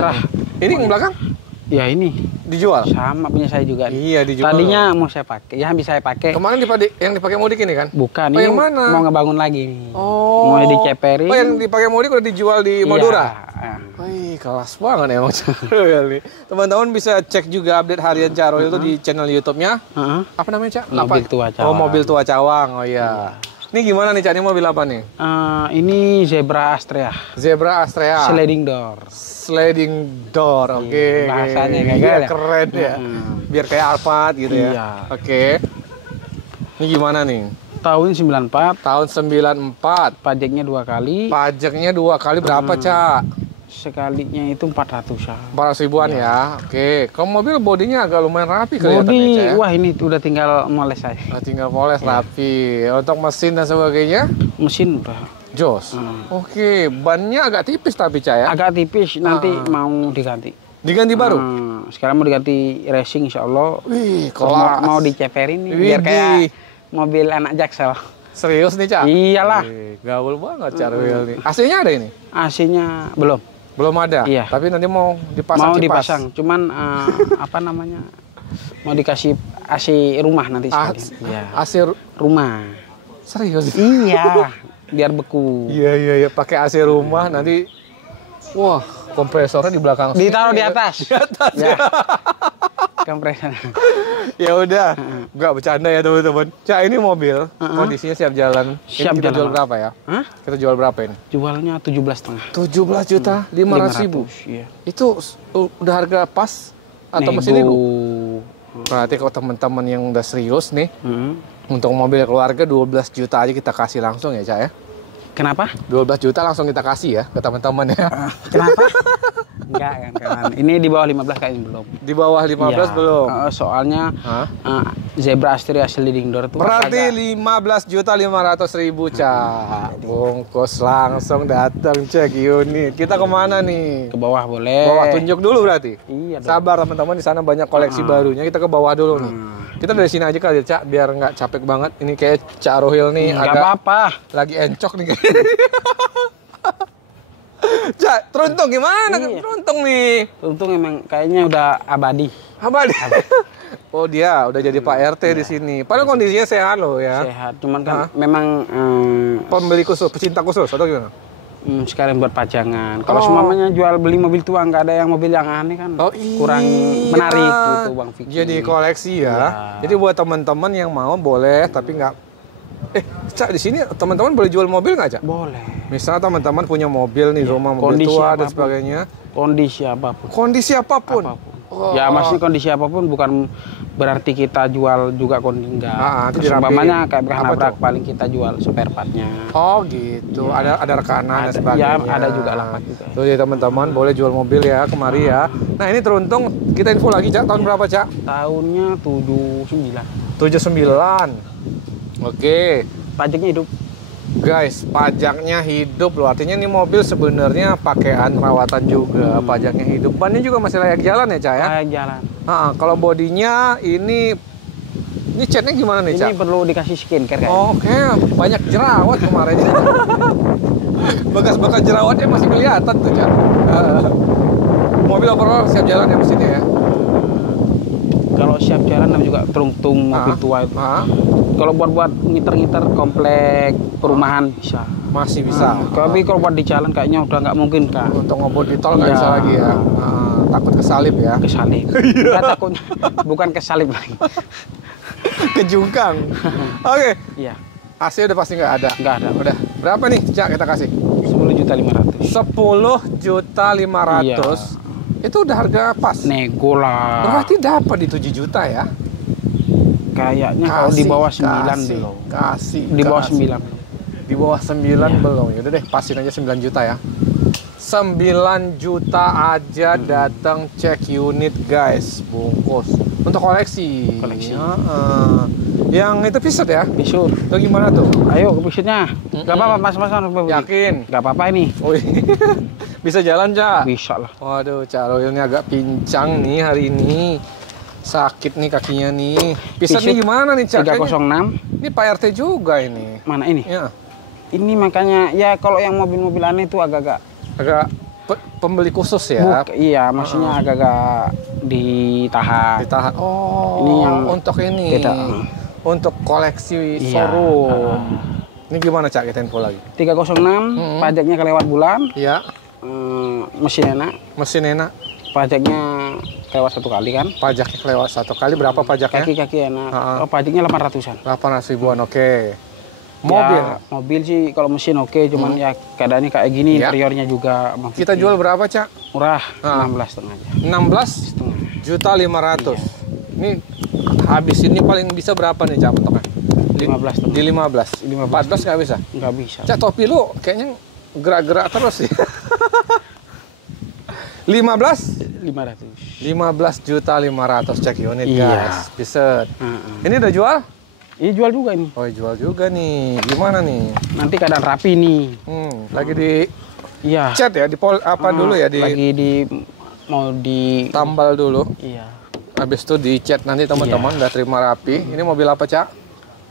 Terserah. Ini yang belakang? Ya ini. Dijual? Sama punya saya juga. Iya, dijual. Tadinya mau saya pakai, ya bisa saya pakai. Kemarin yang dipakai mudik ini kan? Bukan, Oh, ini yang mana? mau ngebangun lagi nih. Oh. Mau diceperin. Oh, yang dipakai mudik udah dijual di Madura? Iya. Wih, kelas banget emang Caroil nih. Teman-teman bisa cek juga update harian Caroil itu di channel YouTube-nya. Apa namanya, Cak? Mobil Tua Cawang. Oh, Mobil Tua Cawang. Oh iya. Ini gimana nih, Cak? Ini mobil apa nih? Ini Zebra Astrea. Zebra Astrea. Sliding door. Sliding door. Oke. Bahasanya kayak Iya, gitu. keren ya. Biar kayak Alphard gitu ya. Iya. Oke. Ini gimana nih? Tahun 94. Tahun 94. Pajaknya 2 kali. Pajaknya 2 kali berapa, Cak? Sekalinya itu 400-an. 400 ribuan ya. Oke. Kalau mobil bodinya agak lumayan rapi kelihatannya, Bodi, Cak, ya? wah ini udah tinggal moles aja. Tinggal poles rapi. Untuk mesin dan sebagainya, Mesin udah jos. Oke. Bannya agak tipis tapi, Cak, ya? agak tipis, nanti mau diganti. Diganti baru? Sekarang mau diganti racing insya Allah. Wih, Terus mau diceperin nih, biar kayak mobil anak Jaksel. Serius nih, Cak? Iyalah. Gaul banget Caroil nih. AC-nya ada ini? AC-nya belum. Belum ada? Iya. Tapi nanti mau dipasang Mau kipas. dipasang, cuman apa namanya? Mau dikasih AC rumah nanti sekali. Iya. AC Rumah. serius? Iya, biar beku. Iya. Pakai AC rumah nanti. Wah, kompresornya di belakang. Ditaruh di atas. Di atas. Ya. Kompresor. Ya udah, nggak bercanda ya teman-teman. Cak, ini mobil kondisinya siap jalan. Siap ini kita jalan. jual berapa ya? Hah? Kita jual berapa ini? Jualnya 17,5. 17.500.000. Iya. Itu udah harga pas atau masih nego? Berarti kalau teman-teman yang udah serius nih, untuk mobil keluarga 12 juta aja kita kasih langsung ya, Cak, ya. Kenapa? 12 juta langsung kita kasih ya ke teman-teman ya. Kenapa? Enggak kan. Ini di bawah 15 kayaknya belum. Di bawah 15 Iya. belum. Soalnya Zebra Astrea sliding door tuh Berarti 15.500.000, Cak. Bungkus langsung datang cek unit. Kita kemana nih? ke bawah boleh. Bawah tunjuk dulu berarti. Iya dong. Sabar teman-teman, di sana banyak koleksi barunya. Kita ke bawah dulu nih. Kita dari sini aja kali, Cak, biar nggak capek banget. Ini kayak Cak Rohil nih Nggak agak apa-apa. lagi encok nih. Cak, teruntung gimana? Iya. Teruntung nih. Untung emang kayaknya udah abadi. Apa dia? Oh, dia udah jadi Pak RT di sini. Padahal kondisinya sehat loh ya. Sehat. Cuman kan memang Pembeli khusus, pecinta khusus atau gimana? sekalian buat pajangan. Kalau semuanya jual beli mobil tua, nggak ada yang mobil yang aneh kan. Kurang menarik gitu, Bang Vicky. Jadi koleksi ya. Iya. Jadi buat teman-teman yang mau boleh, tapi nggak. Cak, di sini teman-teman boleh jual mobil nggak, Cak? Boleh. Misalnya teman-teman punya mobil nih, rumah mobil Kondisi tua dan apapun. sebagainya. Kondisi apapun. Kondisi apapun. Oh. Ya maksudnya kondisi apapun bukan berarti kita jual juga kondisi enggak. Itu Terus dirapiin. umpamanya kayak bekas Apa nabrak tuh? paling kita jual spare partnya. Oh gitu, ada rekanan dan Ada, sebagainya. ya, ada juga lapak juga. Tuh ya teman-teman, boleh jual mobil ya kemari ya. Nah ini teruntung, kita info lagi, Cak, tahun berapa, Cak? Tahunnya 79. 79. Oke. Pajaknya hidup. Guys, pajaknya hidup loh. Artinya ini mobil sebenarnya pakaian rawatan juga, pajaknya hidup. Bannya juga masih layak jalan ya, Cak, ya? Kayak jalan. Kalau bodinya ini catnya gimana nih, Cak? Ini perlu dikasih skincare kayaknya. Oke, banyak jerawat kemarin. Bekas-bekas jerawatnya masih kelihatan tuh, Cak. Mobil overall siap jalan ya mesinnya ya? Kalau siap jalan namanya juga teruntung mobil tua itu. Kalau buat ngiter-ngiter komplek perumahan bisa. Masih bisa. Tapi kalau buat di jalan kayaknya udah nggak mungkin, Kak. Untuk ngebut di tol nggak Iya. bisa lagi ya? Takut kesalip ya? Kesalip. Nggak takutnya. Bukan kesalip lagi. Kejungkang. Oke. Iya. AC udah pasti nggak ada? Nggak ada. Udah. Berapa nih, Cak, kita kasih? 10.500.000. 10.500.000. Iya. Itu udah harga pas? Nego lah. Berarti dapat di 7 juta ya? Kayaknya kalau di bawah 9 belum. Di bawah 9. Di bawah 9 belum. Yaudah deh, pasin aja 9 juta ya. 9 juta aja datang cek unit, guys. Bungkus. Untuk koleksi. Koleksi. Yang itu pisut ya? Pisut. Itu gimana tuh? Ayo ke pisutnya. Gak apa-apa, mas. Yakin? Gak apa-apa ini. Bisa jalan, Cak? Bisa lah. Waduh, Cak Rohil ini agak pincang nih hari ini. Sakit nih kakinya nih. Pisut nih gimana nih, Cak? 306. Ini Pak RT juga ini. Mana ini? Ya. Ini makanya ya kalau yang mobil-mobil aneh itu agak-agak Agak pembeli khusus ya? Iya, maksudnya agak-agak ditahan. Ditahan. Oh, ini yang untuk ini. Beda. Untuk koleksi Iya. showroom. Ini gimana Cak kita info lagi? 306, pajaknya kelewat bulan. Iya. Mesin enak. Mesin enak. Pajaknya kelewat 1 kali kan? Pajaknya kelewat 1 kali, berapa pajaknya? Kaki-kaki enak. Oh, pajaknya 800-an. 800 ribuan, oke. Mobil? Ya, mobil sih kalau mesin oke, cuman ya keadaannya kayak gini, Ya. interiornya juga. Kita jual berapa Cak? Murah, 16,5 aja. 16.500.000. Ini habis ini paling bisa berapa nih Cak mentoknya? 15 Di 15. 14 nggak bisa? Nggak bisa. Cak, topi lu kayaknya gerak-gerak terus sih. 15.500.000 cek unit guys. Bisa. Ini udah jual? Ini jual juga ini. Oh, jual juga nih. Gimana nih? Nanti keadaan rapi nih. Lagi di Iya. cat ya, di dulu ya, lagi mau di tambal dulu. Iya. Habis itu di cat nanti teman-teman udah terima rapi. Ini mobil apa Cak?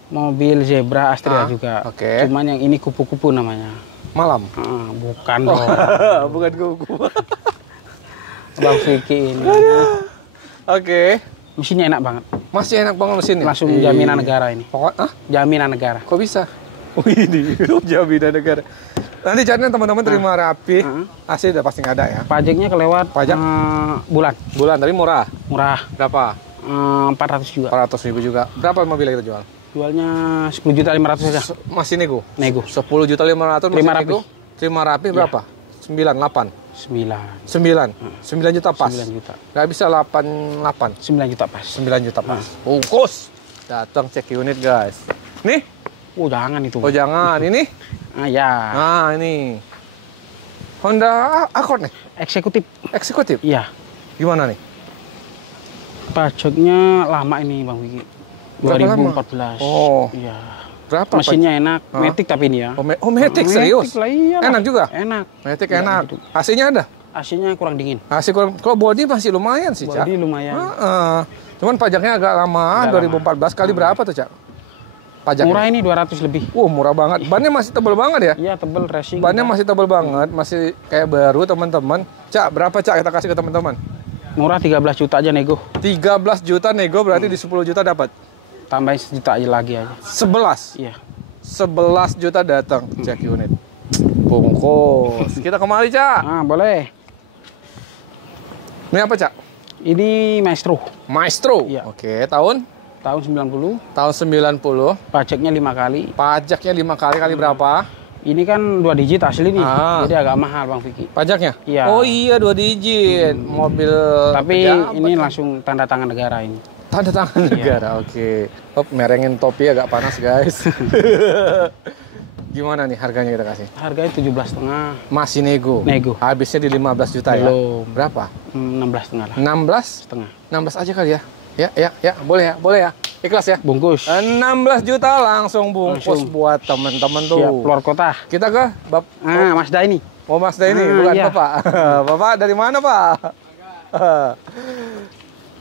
Mobil Zebra Astrea juga. Oke. Cuman yang ini kupu-kupu namanya. Malam. Bukan dong. Bukan kupu. Bang Vicky ini. Oke. Mesinnya enak banget. Masih enak banget mesinnya. Langsung jaminan negara ini. Pokoknya, Jaminan negara. kok bisa? Ini jaminan negara. Nanti catnya teman-teman terima rapi. AC udah pasti nggak ada ya. Pajaknya kelewat Pajak? Bulan. Bulan tapi murah. Murah. Berapa? 400 juga. 400.000 juga. Berapa mobil kita jual? Jualnya 10.500.000 saja. Masih nego? Nego. 10.500.000 Terima masih rapi. nego? Terima rapi berapa? 9, 8. 9. 9 juta pas. 9 juta. Nggak bisa 8. 9 juta pas. 9 juta pas. Bungkus. Datang cek unit guys. Nih? Oh, jangan itu. Oh jangan. Ini? Ya. Nah ini. Honda Accord nih? Eksekutif. Eksekutif? Iya. Gimana nih? Pajaknya lama ini Bang Wiki. Berapa 2014. Oh. Iya. Berapa? Mesinnya enak, Matic tapi ini ya. Oh, Matic serius? Lah, iyalah. Enak juga? Enak. Matic Ya, enak. gitu. AC-nya ada? AC-nya kurang dingin. AC kalau body masih lumayan sih, Cak. Body lumayan. Cuman pajaknya agak lama, 2014 kali berapa tuh, Cak? Pajaknya? Murah ini 200 lebih. Murah banget. Bannya masih tebel banget ya? Iya, tebel racing. Bannya masih tebel banget, masih kayak baru, teman-teman. Cak, berapa Cak kita kasih ke teman-teman? Murah 13 juta aja nego. 13 juta nego berarti di 10 juta dapat. Tambahin sejuta aja lagi aja. 11. Iya. 11 juta datang cek unit. Bungkus. Kita kemari, Cak. Boleh. Ini apa, Cak? Ini Maestro. Maestro. Iya. Oke, tahun? Tahun 90. Tahun 90. Pajaknya 5 kali. Pajaknya 5 kali, kali berapa? Ini kan 2 digit asli nih. Jadi agak mahal Bang Vicky. Pajaknya? Iya. Oh iya, 2 digit. Mobil Tapi pejabat. ini langsung tanda tangan negara ini. Tanda tangan negara, oke. Merengin topi agak panas, guys. Gimana nih harganya kita kasih? Harganya 17,5. Masih nego? Nego. Habisnya di 15 juta Belum. ya? Berapa? 16,5 lah. 16? Setengah. 16 aja kali ya? Ya, boleh ya? Ikhlas ya? Bungkus. 16 juta langsung bungkus buat teman-teman tuh. Siap, keluar kota. Kita ke Mazda ini. Oh, Mazda ini, bukan iya. Bapak. Bapak dari mana, Pak?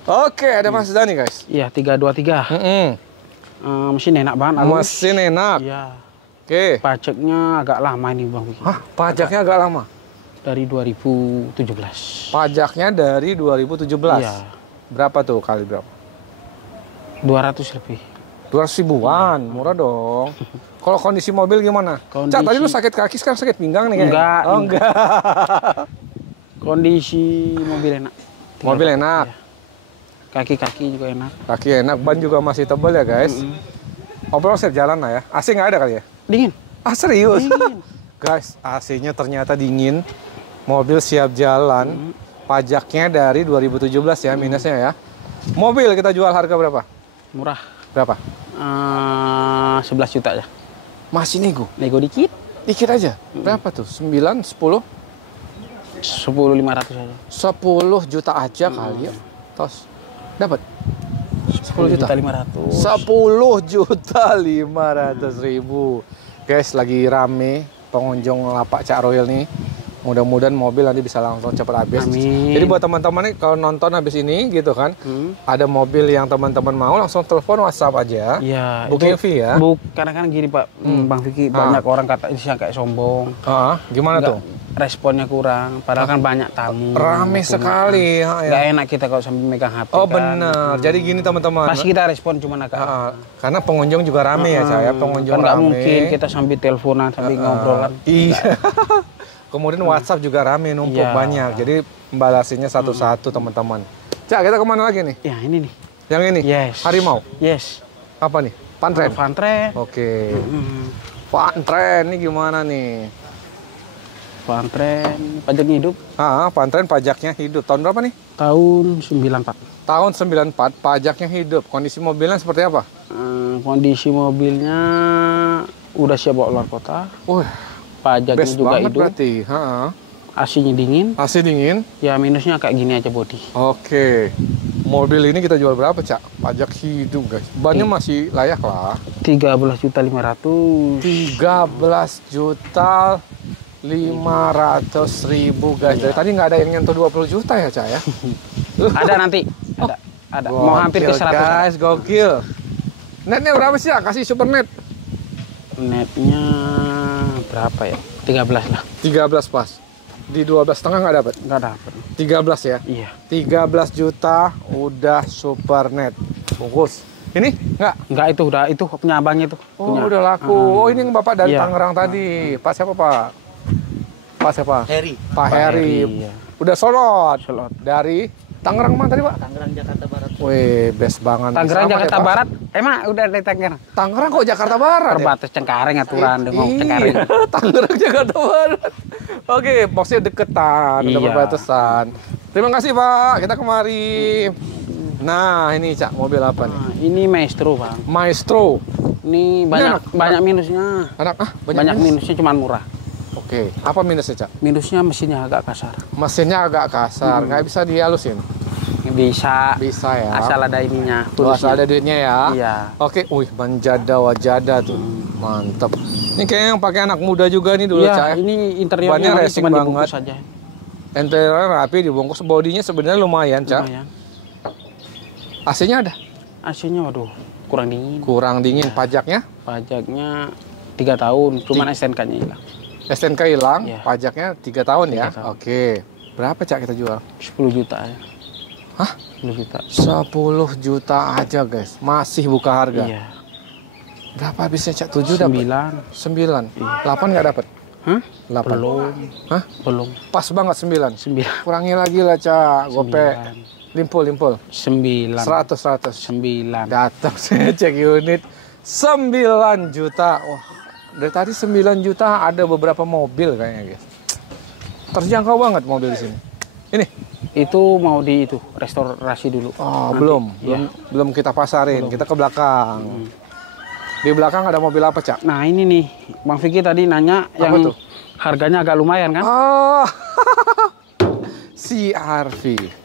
Oke, ada Mazda nih, guys. Iya, 323. Mesin enak banget. Mesin enak. Iya. Oke. Pajaknya agak lama ini Bang Vicky. Hah, pajaknya agak lama? Dari 2017. Pajaknya dari 2017? Iya. Berapa tuh kali berapa? 200 lebih. 200 ribuan, murah dong. Kalau kondisi mobil gimana? Cak, tadi lu sakit kaki, sekarang sakit pinggang nih kayaknya? Enggak. Oh, enggak. Kondisi mobil enak. Mobil enak. Iya. Kaki-kaki juga enak. Kaki enak, ban juga masih tebal ya guys. Overall set jalan lah ya. AC nggak ada kali ya? Dingin. Ah serius? Dingin. Guys, AC-nya ternyata dingin. Mobil siap jalan. Pajaknya dari 2017 ya, minusnya ya. Mobil kita jual harga berapa? Murah. Berapa? 11 juta aja. Masih nego? Nego dikit. Dikit aja. Berapa tuh? 9, 10? 10.500 aja. 10 juta aja kali ya. Tos. Dapat? 10 juta? 500. 10 juta 500 ribu. Guys, lagi rame pengunjung lapak Cak Royal nih. Mudah-mudahan mobil nanti bisa langsung cepat habis. Amin. Jadi buat teman-teman nih kalau nonton habis ini gitu kan, ada mobil yang teman-teman mau langsung telepon WhatsApp aja. Iya. Booking fee ya. Kadang-kadang gini Pak, Bang Vicky, banyak orang kata disangka kayak sombong. Gimana Enggak. tuh? responnya kurang. Padahal kan banyak tamu. Rame sekali. Gak enak kita kalau sambil megang HP. Oh kan. benar. Jadi gini teman-teman. Pas kita respon cuma agak. Karena pengunjung juga rame ya saya. Pengunjung kan rame. Gak mungkin kita sambil teleponan sambil ngobrolan. Iya. Kemudian WhatsApp juga rame numpuk banyak. Jadi membalasinya satu-satu teman-teman. Cak, kita kemana lagi nih? Ya ini nih. Yang ini? Yes. Harimau? Yes. Apa nih? Pantren? Pantren. Oke. Pantren ini gimana nih? Pantren pajaknya hidup. Pantren pajaknya hidup. Tahun berapa nih? Tahun 94. Tahun 94, pajaknya hidup. Kondisi mobilnya seperti apa? Kondisi mobilnya udah siap bawa keluar kota. Pajaknya best juga banget hidup. Berarti. AC-nya dingin. AC dingin? Ya minusnya kayak gini aja body. Oke. Mobil ini kita jual berapa, Cak? Pajak hidup, guys. Bannya masih layak lah. 13.500.000. 13.500.000, guys. Dari tadi nggak ada yang nyentuh 20 juta ya, Cak ya? Ada nanti. Ada. Mau hampir ke 100. Guys, gokil. Netnya berapa sih, Cak? Kasih super net. Netnya berapa ya? 13 lah. 13 pas. Di 12,5 nggak dapat? Nggak dapat. 13 ya? Iya. 13 juta udah super net. Bungkus. Ini nggak? Nggak, itu punya abangnya tuh. Oh, udah laku. Oh, ini yang Bapak dari Tangerang tadi. Pak siapa, Pak? Pak siapa? Heri. Pak Heri. Iya. Udah solot. Dari Tangerang mana tadi, Pak? Tangerang, Jakarta Barat. Wih, best banget. Tangerang, Sama Jakarta ya, Pak? Barat. Emang udah dari Tangerang? Tangerang kok Jakarta Barat ya? Terbatas Cengkareng aturan dengan Cengkareng. Tangerang, Jakarta Barat. Oke, maksudnya deketan, udah Iya. perbatasan. Terima kasih, Pak. Kita kemari. Nah, ini Cak, mobil apa nih? Nah, ini Maestro, Bang. Maestro. Ini banyak minusnya. Banyak minusnya cuman murah. Oke, apa minusnya, Cak? Minusnya mesinnya agak kasar. Mesinnya agak kasar, nggak bisa dihalusin. Bisa. Bisa ya. Asal ada ininya. Asal ada duitnya ya. Iya. Oke, manjada wajada tuh. Mantep. Ini kayaknya yang pakai anak muda juga nih dulu, Cak. Iya, ini interiornya Bannya racing cuma banget. dibungkus saja. Interiornya rapi, dibungkus. Bodinya sebenarnya lumayan, Cak. Lumayan. AC-nya ada? AC-nya waduh, kurang dingin. Kurang dingin. Pajaknya? Pajaknya 3 tahun, cuman STNK-nya hilang. STNK hilang, Iya. pajaknya 3 tahun ya? 3 tahun. Oke. Berapa, Cak, kita jual? 10 juta ya. Hah? 10 juta. 10 juta aja, guys. Masih buka harga. Iya. Berapa habisnya, Cak? 7 dapat? 9. 9. 8 nggak dapat? Hah? 8. Belum. Hah? Belum. Pas banget 9. 9. Kurangi lagi lah, Cak. Gope. Limpul. 9. 100. 9. Datang saya cek unit 9 juta. Wah, dari tadi 9 juta ada beberapa mobil kayaknya, guys. Terjangkau banget mobil di sini. Ini Itu mau restorasi dulu. oh, Nanti. belum kita pasarin. Kita ke belakang. Di belakang ada mobil apa, Cak? Nah, ini nih, Bang Vicky tadi nanya Apa yang tuh? harganya agak lumayan kan? Oh. CR-V.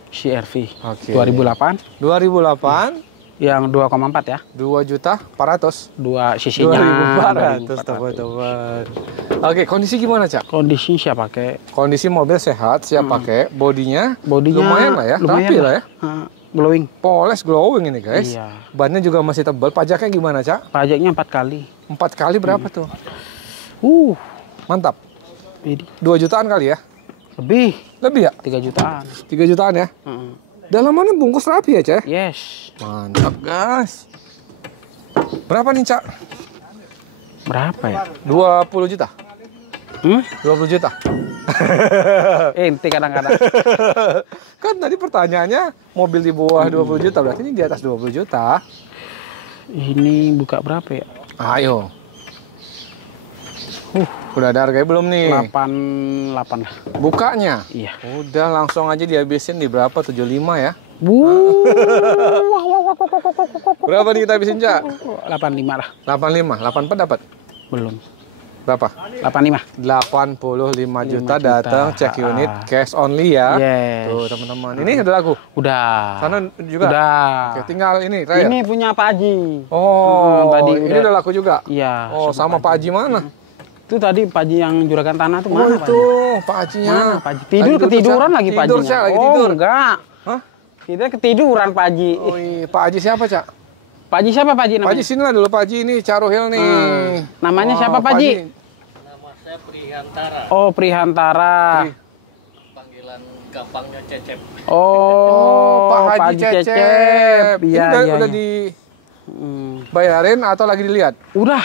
CR-V. Oke. 2008 2008 yang 2,4 ya. 2 juta 400. 2 sisinya 2400, teman-teman. Oke, kondisi gimana, Cak? Kondisi siap pakai. Kondisi mobil sehat, siap pakai. Bodinya lumayan lah ya, lumayan rapi lah ya. Glowing. Poles glowing ini, guys. Iya. Bannya juga masih tebal. Pajaknya gimana, Cak? Pajaknya 4 kali. 4 kali berapa tuh? Mantap. Ini 2 jutaan kali ya? lebih Lebih ya? 3 jutaan. 3 jutaan ya? Dalamannya bungkus rapi ya, Cak? Yes. Mantap, guys. Berapa nih, Cak? Berapa ya? 20 juta. 20 juta. Ente kadang-kadang. Kan tadi pertanyaannya mobil di bawah 20 juta, berarti ini di atas 20 juta. Ini buka berapa ya? Ayo. Udah ada harganya belum nih? 88 lah. Bukanya? Iya. Udah langsung aja dihabisin di berapa? 75 ya? Berapa nih kita habisin, Cak? 85 lah. 85. 84 dapat? Belum. Berapa? 85. 85 juta datang cek unit cash only ya. Yes. Tuh, teman-teman. Ini udah laku? Udah. Sana juga? Udah. Oke, tinggal ini, trial. Ini punya Pak Haji. Oh, tadi ini udah laku juga? Iya. Oh, sama Pak Haji mana? Itu tadi Pak Haji yang juragan tanah tuh Oh, mana? itu Pak Hajinya. Mana Pak Haji? Ketiduran lagi Pak Tidur, Hajinya. Cak, lagi Oh, tidur. enggak. Hah? Kita ketiduran Pak Haji. Oh, iya. Pak Haji siapa, Cak? Pak Haji siapa Pak Haji Pak namanya? Haji sini lah dulu, Pak Haji ini Caruhil nih. Namanya Oh, siapa Pak Haji? Nama saya Prihan Oh, Prihantara. Panggilan gampangnya Cecep. Oh, Pak Haji Cecep. Ini Iya, iya. udah dibayarin atau lagi dilihat? Udah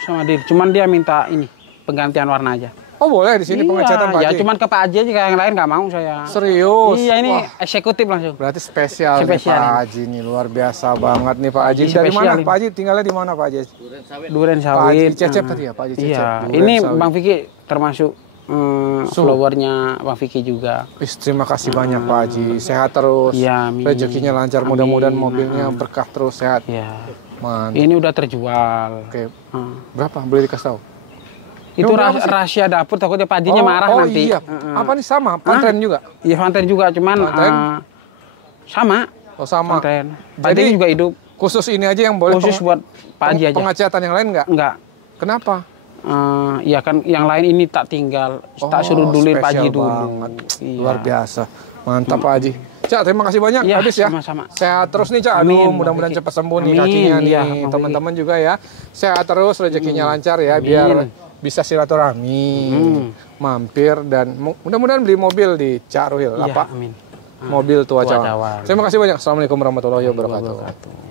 sama dia. Cuman dia minta ini penggantian warna aja. Oh boleh di sini pengecatan Pak Ya, Haji? cuman ke Pak Haji aja, yang lain nggak mau saya. Serius? Iya, ini Wah, eksekutif langsung. berarti spesial nih Spesial. Pak Haji nih, luar biasa banget nih Pak Haji. Dari Spesial mana ini. Pak Haji? Tinggalnya di mana Pak Haji? Duren Pak Haji Sawit. Cecep tadi ya Pak Haji Cecep. Iya, Duren ini Sawit. Bang Vicky termasuk followernya Bang Vicky juga. Terima kasih banyak Pak Haji. Sehat terus. Iya, amin. Rezekinya lancar. Amin. Mudah-mudahan mobilnya berkah terus sehat. Iya. Mantap. Ini udah terjual. Oke. Hmm. Berapa? Boleh dikasih tahu? Itu Berapa sih? rahasia dapur, takutnya Pak Hajinya marah oh nanti. Iya. Apa nih sama? Pantren juga? Iya, Fanten juga, cuman Fanten? sama. Oh sama. Fanten. Jadi Fanten juga hidup. khusus ini aja yang boleh. Khusus buat Pak Haji aja. Pengecatan yang lain nggak? Enggak. Kenapa? Iya kan, yang lain ini tak tinggal, tak suruh duluin Pak Haji spesial dulu. banget. Iya. Luar biasa. Mantap Pak Haji. Cak, terima kasih banyak. Iya, Habis ya. sama-sama. Sehat terus nih Cak. Amin, Aduh, Bang mudah-mudahan Vicky. cepat sembuh nih Amin, kakinya nih. iya, Bang Teman-teman juga ya. Sehat terus, rezekinya lancar ya. Biar bisa silaturahmi, mampir dan mudah-mudahan beli mobil di Cak Ruhil. Iya, Apa? amin. Mobil tua Tua Cawang. Cawang. Terima kasih banyak. Assalamualaikum warahmatullahi wabarakatuh.